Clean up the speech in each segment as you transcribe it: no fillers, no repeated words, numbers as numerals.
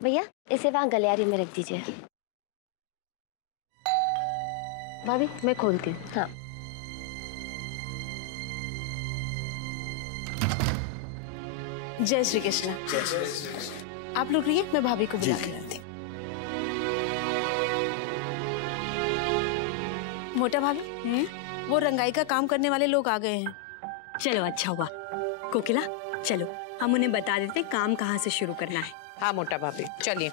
भैया इसे वहाँ गलियारे में रख दीजिए। भाभी मैं खोलती हूँ। हाँ। जय श्री कृष्ण। आप लोग रहिए, मैं भाभी को बुला के लाती हूँ। मोटा भाभी, वो रंगाई का काम करने वाले लोग आ गए हैं। चलो अच्छा हुआ। कोकिला चलो हम उन्हें बता देते काम कहाँ से शुरू करना है। हाँ मोटा भाभी चलिए।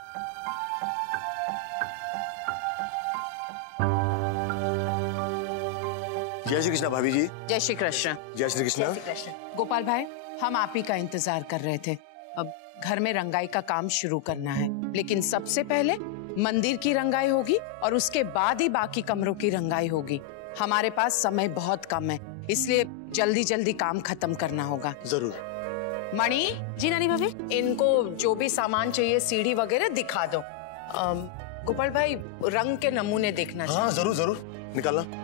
जय श्री कृष्ण भाभी जी। जय श्री कृष्ण। जय श्री कृष्ण। गोपाल भाई, हम आप ही का इंतजार कर रहे थे। अब घर में रंगाई का काम शुरू करना है, लेकिन सबसे पहले मंदिर की रंगाई होगी और उसके बाद ही बाकी कमरों की रंगाई होगी। हमारे पास समय बहुत कम है, इसलिए जल्दी जल्दी काम खत्म करना होगा। जरूर। मणि। जी नानी भाभी। इनको जो भी सामान चाहिए, सीढ़ी वगैरह दिखा दो। गोपाल भाई रंग के नमूने देखना चाहिए। हाँ जरूर जरूर, निकालना।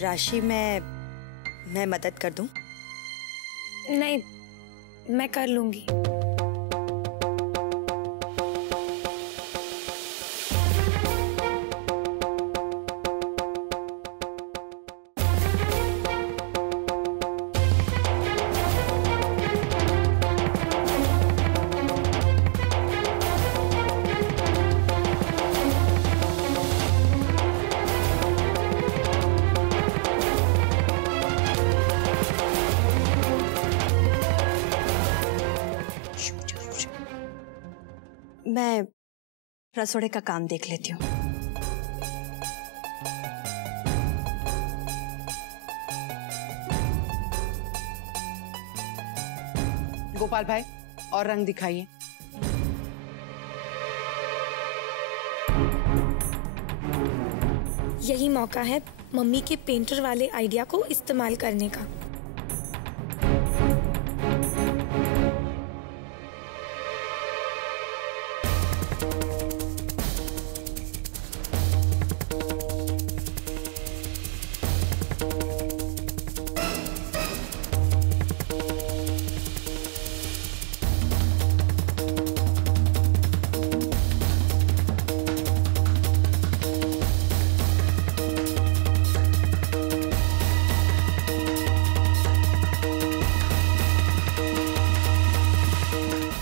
राशि मैं मदद कर दूं? नहीं, मैं कर लूंगी। मैं रसोड़े का काम देख लेती हूँ। गोपाल भाई और रंग दिखाइए। यही मौका है मम्मी के पेंटर वाले आइडिया को इस्तेमाल करने का।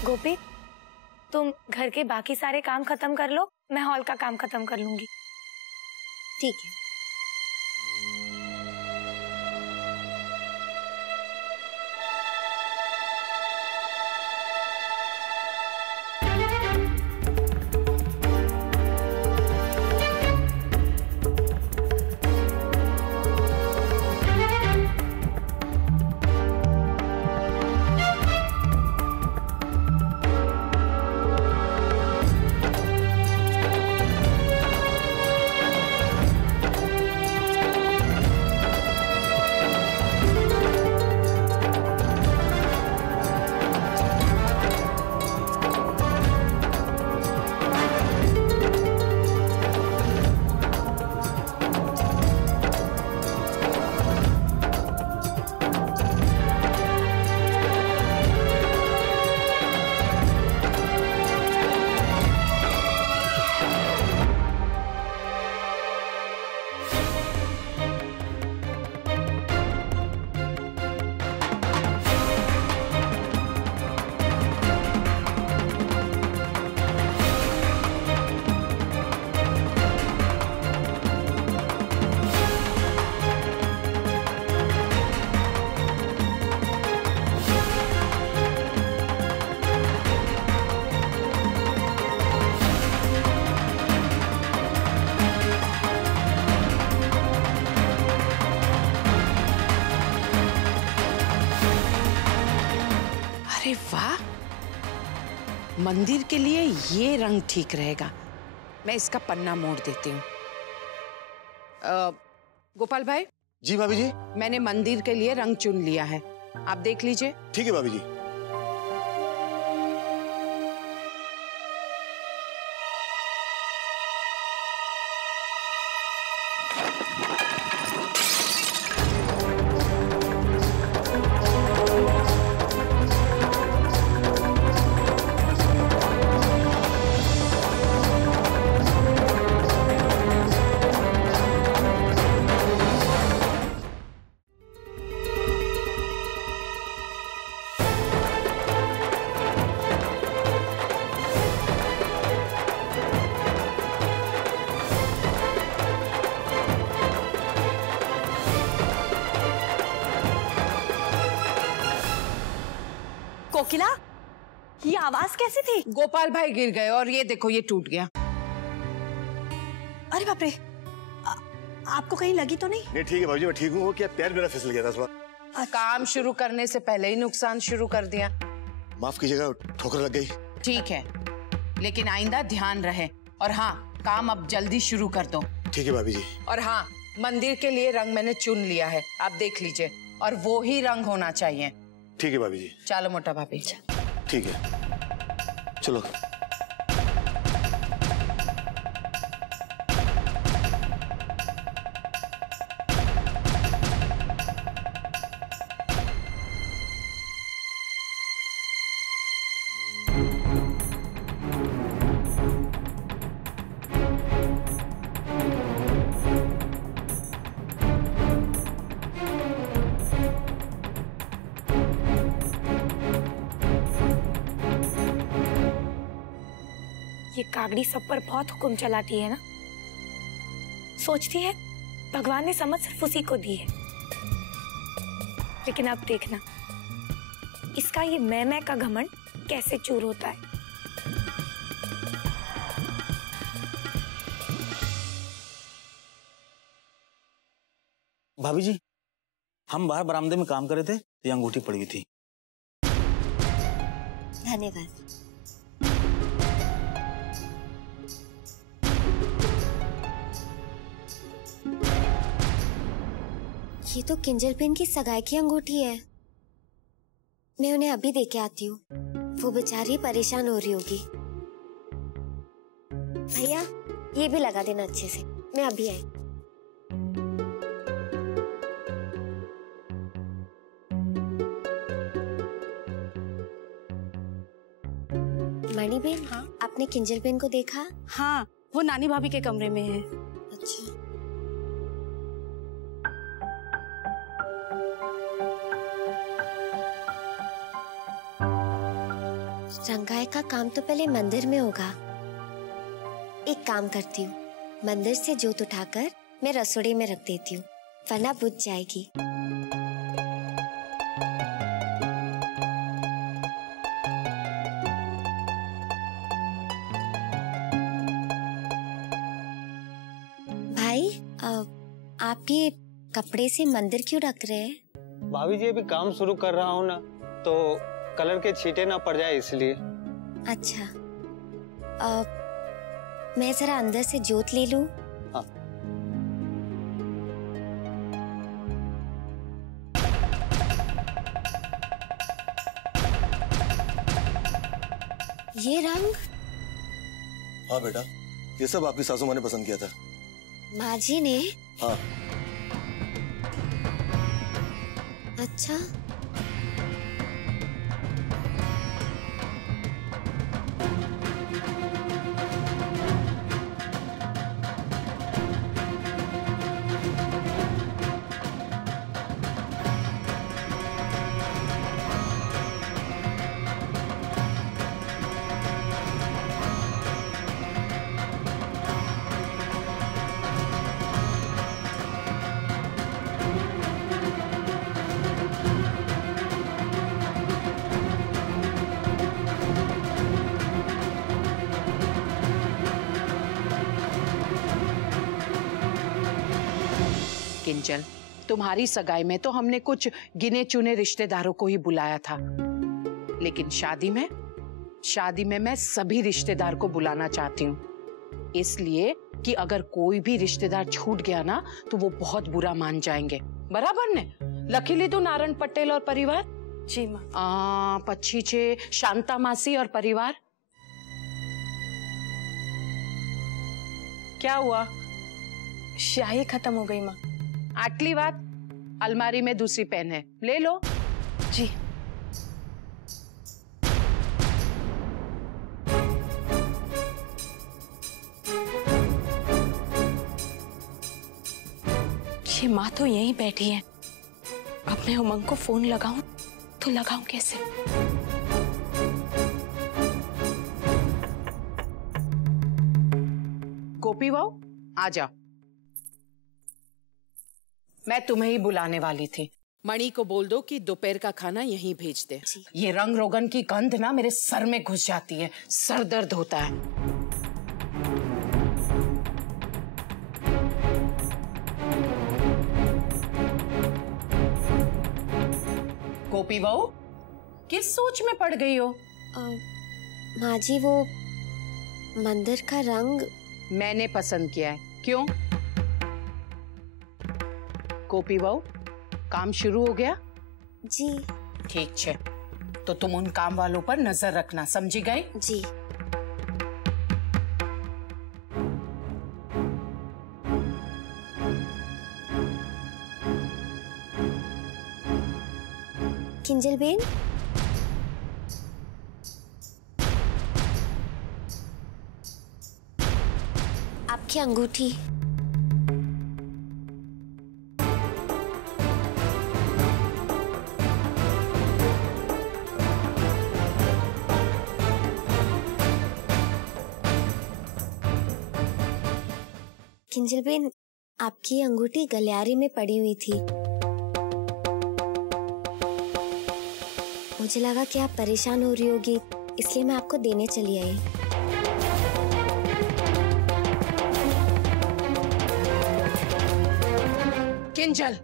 गोपी, तुम घर के बाकी सारे काम खत्म कर लो, मैं हॉल का काम खत्म कर लूंगी। ठीक है। वाह, मंदिर के लिए ये रंग ठीक रहेगा। मैं इसका पन्ना मोड़ देती हूँ। गोपाल भाई। जी भाभी जी। मैंने मंदिर के लिए रंग चुन लिया है, आप देख लीजिए। ठीक है भाभी जी। कोकिला, ये आवाज कैसी थी? गोपाल भाई गिर गए और ये देखो ये टूट गया। अरे बाप रे, आपको कहीं लगी तो नहीं? नहीं ठीक है भाभी जी, मैं ठीक हूँ। वो क्या पैर मेरा फिसल गया था इस बार। काम शुरू करने से पहले ही नुकसान शुरू कर दिया। माफ कीजिएगा, ठोकर लग गई। ठीक है, लेकिन आइंदा ध्यान रहे। और हाँ, काम अब जल्दी शुरू कर दो। ठीक है भाभी जी। और हाँ, मंदिर के लिए रंग मैंने चुन लिया है, आप देख लीजिए। और वो ही रंग होना चाहिए। ठीक है भाभी जी। चलो मोटा भाभी। ठीक है, चलो। ये कागड़ी सब पर बहुत हुक्म चलाती है ना। सोचती है भगवान ने समझ सिर्फ उसी को दी है। लेकिन अब देखना इसका ये मैं का घमंड कैसे चूर होता है। भाभी जी, हम बाहर बरामदे में काम कर रहे थे तो ये अंगूठी पड़ी हुई थी। धन्यवाद। ये तो किंजल पेन की सगाई की अंगूठी है। मैं उन्हें अभी दे के आती हूँ, वो बेचारी परेशान हो रही होगी। भैया ये भी लगा देना अच्छे से, मैं अभी आई। मणि बेन, हाँ? आपने किंजल बेन को देखा? हाँ, वो नानी भाभी के कमरे में है। अच्छा। रंगाई का काम तो पहले मंदिर में होगा। एक काम करती हूँ, मंदिर से जोत उठाकर मैं रसोड़ी में रख देती हूँ, वरना बुझ जाएगी। भाई, आप ये कपड़े से मंदिर क्यों ढक रहे हैं? भाभी जी, अभी काम शुरू कर रहा हूँ ना, तो कलर के छींटे ना पड़ जाए इसलिए। अच्छा, मैं जरा अंदर से जोत ले लूं। हाँ। ये रंग? हाँ बेटा, ये सब आपकी सासू माँ ने पसंद किया था। माँ जी ने? हाँ। अच्छा, तुम्हारी सगाई में तो हमने कुछ गिने चुने रिश्तेदारों को ही बुलाया था, लेकिन शादी में मैं सभी रिश्तेदार को बुलाना चाहती हूँ, इसलिए कि अगर कोई भी रिश्तेदार छूट गया ना तो वो बहुत बुरा मान जाएंगे। बराबर ने? लकीली तो नारायण पटेल और परिवार। जी माँ। पच्छी छे शांता मासी और परिवार। क्या हुआ? स्याही खत्म हो गई माँ। आटली बात, अलमारी में दूसरी पेन है, ले लो। जी। ये माँ तो यहीं बैठी है। अब मैं उमंग को फोन लगाऊं तो लगाऊं कैसे? गोपी बहू, आ जाओ। मैं तुम्हें ही बुलाने वाली थी। मणि को बोल दो कि दोपहर का खाना यहीं भेज दे। ये रंग रोगन की गंध ना मेरे सर में घुस जाती है, सर दर्द होता है। गोपी बहू, किस सोच में पड़ गई हो? माँ जी, वो मंदिर का रंग मैंने पसंद किया है। क्यों? गोपी बहू, काम शुरू हो गया? जी। ठीक है, तो तुम उन काम वालों पर नजर रखना, समझी गए? जी। किंजल बेन, आपकी अंगूठी। किंजल बेन, आपकी अंगूठी गलियारे में पड़ी हुई थी। मुझे लगा कि आप परेशान हो रही होगी, इसलिए मैं आपको देने चली आई। किंजल,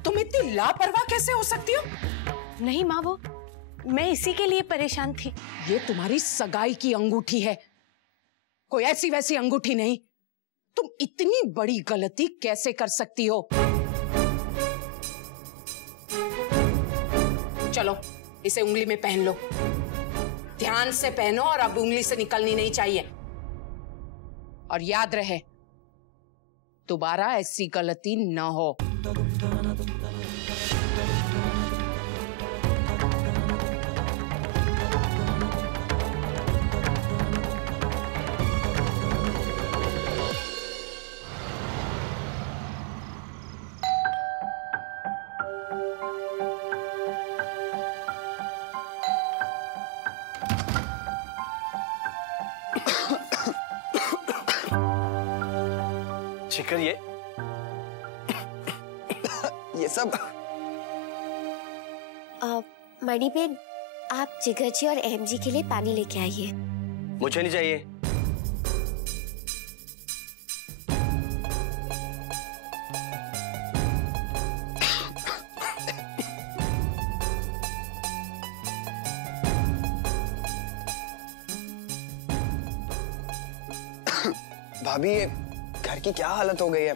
तुम इतनी लापरवाह कैसे हो सकती हो? नहीं माँ, वो मैं इसी के लिए परेशान थी। ये तुम्हारी सगाई की अंगूठी है, कोई ऐसी वैसी अंगूठी नहीं। तुम इतनी बड़ी गलती कैसे कर सकती हो? चलो, इसे उंगली में पहन लो। ध्यान से पहनो और अब उंगली से निकलनी नहीं चाहिए। और याद रहे, दोबारा ऐसी गलती न हो। शिखर, ये सब मणि बेन, आप जिगर जी और अहम जी के लिए पानी लेके आइए। मुझे नहीं चाहिए। भाभी, ये घर की क्या हालत हो गई है?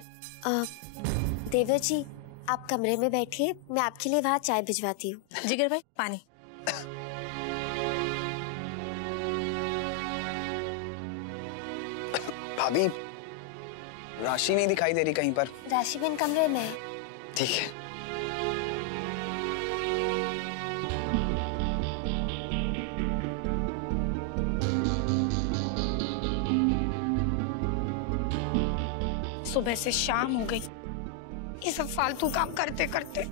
देवर जी, आप कमरे में बैठिए, मैं आपके लिए वहाँ चाय भिजवाती हूँ। जिगर भाई, पानी। भाभी, राशि नहीं दिखाई दे रही कहीं पर। राशि बेन कमरे में है। ठीक है। सुबह से शाम हो गई, ये सब फालतू काम करते करते।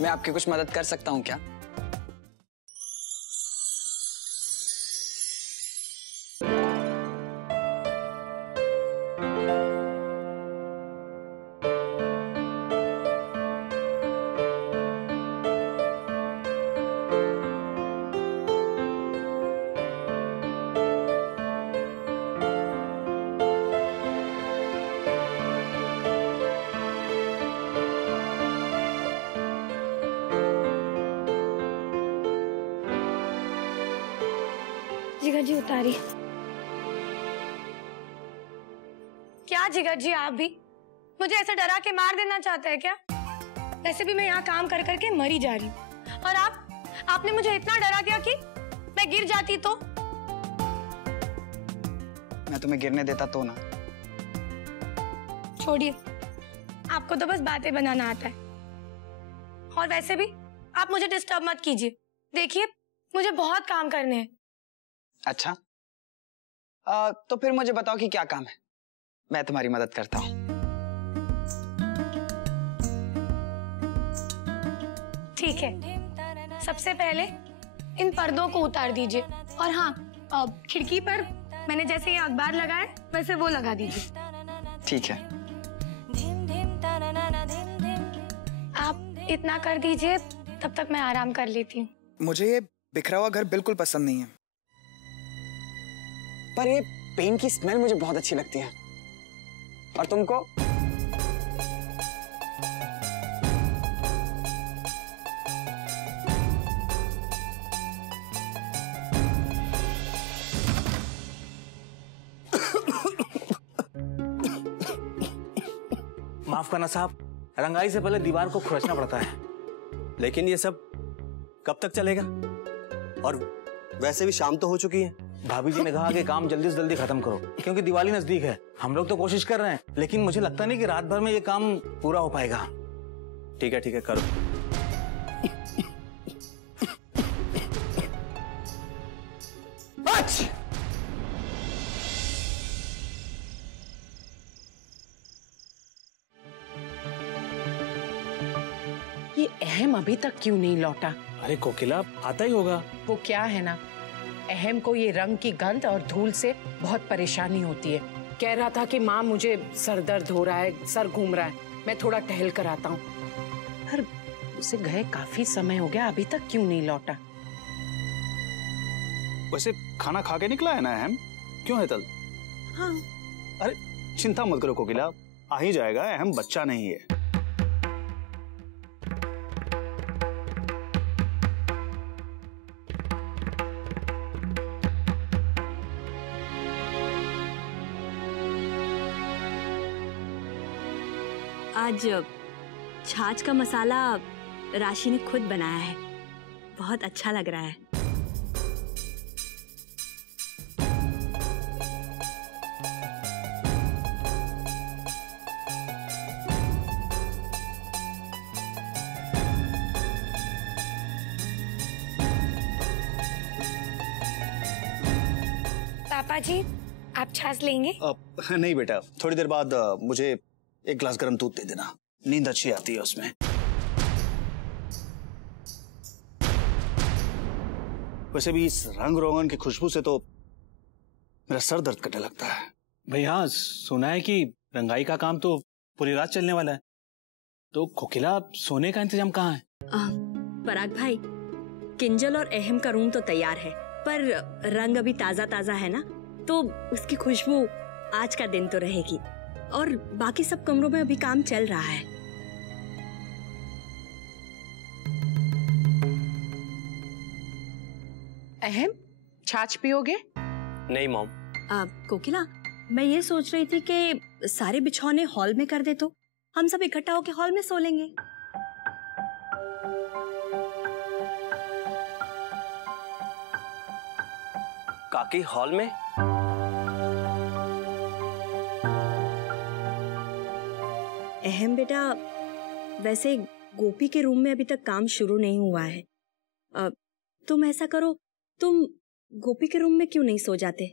मैं आपकी कुछ मदद कर सकता हूँ क्या? जिगर जी उतारी। क्या जिगर जी, आप भी मुझे ऐसे डरा के मार देना चाहते हैं क्या? वैसे भी मैं यहाँ काम कर करके मरी जा रही हूँ और आपने मुझे इतना डरा दिया कि मैं गिर जाती तो? मैं तुम्हें गिरने देता तो ना। छोड़िए, आपको तो बस बातें बनाना आता है। और वैसे भी आप मुझे डिस्टर्ब मत कीजिए। देखिए, मुझे बहुत काम करने हैं। अच्छा, तो फिर मुझे बताओ कि क्या काम है, मैं तुम्हारी मदद करता हूँ। ठीक है, सबसे पहले इन पर्दों को उतार दीजिए और हाँ, खिड़की पर मैंने जैसे ये अखबार लगाया वैसे वो लगा दीजिए। ठीक है। आप इतना कर दीजिए, तब तक मैं आराम कर लेती हूँ। मुझे ये बिखरा हुआ घर बिल्कुल पसंद नहीं है, पर ये पेंट की स्मेल मुझे बहुत अच्छी लगती है। और तुमको? माफ करना साहब, रंगाई से पहले दीवार को खुरचना पड़ता है। लेकिन ये सब कब तक चलेगा? और वैसे भी शाम तो हो चुकी है। भाभी जी ने कहा कि काम जल्दी से जल्दी खत्म करो क्योंकि दिवाली नजदीक है। हम लोग तो कोशिश कर रहे हैं, लेकिन मुझे लगता नहीं कि रात भर में ये काम पूरा हो पाएगा। ठीक है, करो। ये अहम अभी तक क्यों नहीं लौटा? अरे कोकिला, आता ही होगा। वो क्या है ना, अहम को ये रंग की गंध और धूल से बहुत परेशानी होती है। कह रहा था कि माँ मुझे सर दर्द हो रहा है, सर घूम रहा है, मैं थोड़ा टहल कर आता हूँ। पर उसे गए काफी समय हो गया, अभी तक क्यों नहीं लौटा? वैसे खाना खा के निकला है ना अहम? क्यों है तल? हाँ। अरे चिंता मत करो कोकिला, आ ही जाएगा। अहम बच्चा नहीं है। आज छाछ का मसाला राशि ने खुद बनाया है, बहुत अच्छा लग रहा है। पापा जी, आप छाछ लेंगे? नहीं बेटा, थोड़ी देर बाद मुझे एक गिलास गर्म दूध दे देना, नींद अच्छी आती है उसमें। वैसे भी इस रंग रोगन की खुशबू से तो मेरा सर दर्द करने लगता है। भैया सुना है कि रंगाई का काम तो पूरी रात चलने वाला है, तो कोकिला सोने का इंतजाम कहाँ है? पराग भाई, किंजल और अहम का रूम तो तैयार है, पर रंग अभी ताजा ताजा है ना, तो उसकी खुशबू आज का दिन तो रहेगी। और बाकी सब कमरों में अभी काम चल रहा है। अहम, छाछ पियोगे? नहीं मॉम। कोकिला, मैं ये सोच रही थी कि सारे बिछौने हॉल में कर दे तो हम सब इकट्ठा होकर हॉल में सो लेंगे। काकी हॉल में? अहम बेटा, वैसे गोपी के रूम में अभी तक काम शुरू नहीं हुआ है। तुम ऐसा करो, तुम गोपी के रूम में क्यों नहीं सो जाते?